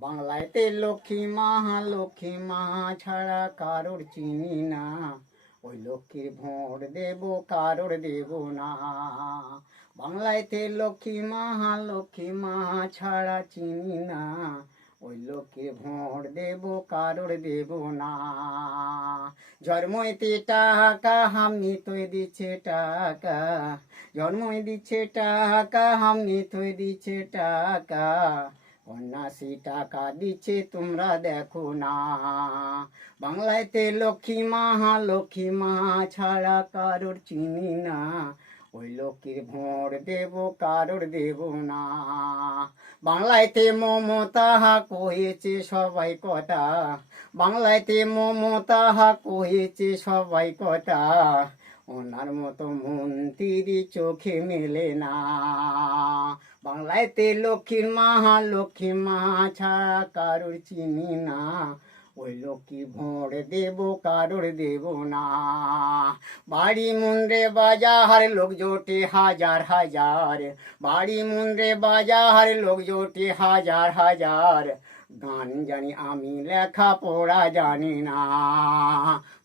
বাংলাতে লক্ষ্মী মা ছাড়া কারোর চিনি না। ওই লক্ষ্মীর ভোট দেব কারোর দেব না। বাংলাতে লক্ষ্মী মা ছাড়া চিনি না। ওই লক্ষ্মীর ভোট দেব কারোর দেব না। জন্মইতে টাকা হামনি তৈ দিচ্ছে টাকা। জন্মই দিচ্ছে টাকা হামনি তৈ দিচ্ছে টাকা। কন্যাশ্রী টাকা দিচ্ছে তোমরা দেখো না। বাংলাতে লক্ষ্মী মা ছাড়া কারোর চিনি না। ওই লক্ষ্মীর ভোট দেব কারোর দেব না। বাংলাতে মমতা কয়েছে সবাই কথা। বাংলাতে মমতা কয়েছে সবাই কথা। ওনার মতো মন্ত্রী চোখে মেলে না। বাংলাতে লক্ষ্মী মা ছাড়া কারোর চিনি না। ওই লক্ষ্মী ভোট দেব কারোর দেব না। বাড়ি মুন্ডে বাজার লোক জোটে হাজার হাজার। বাড়ি মুন্ডে বাজার লোক জোটে হাজার হাজার। গান জানি আমি লেখা পড়া জানি না।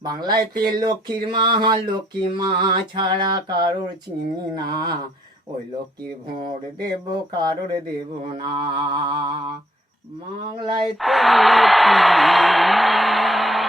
বাংলাতে লক্ষ্মী মা ছাড়া কারোর চিনি না। ওই লক্ষ্মীর ভোট দেব কারোর দেব না। বাংলাতে লক্ষ্মী মা।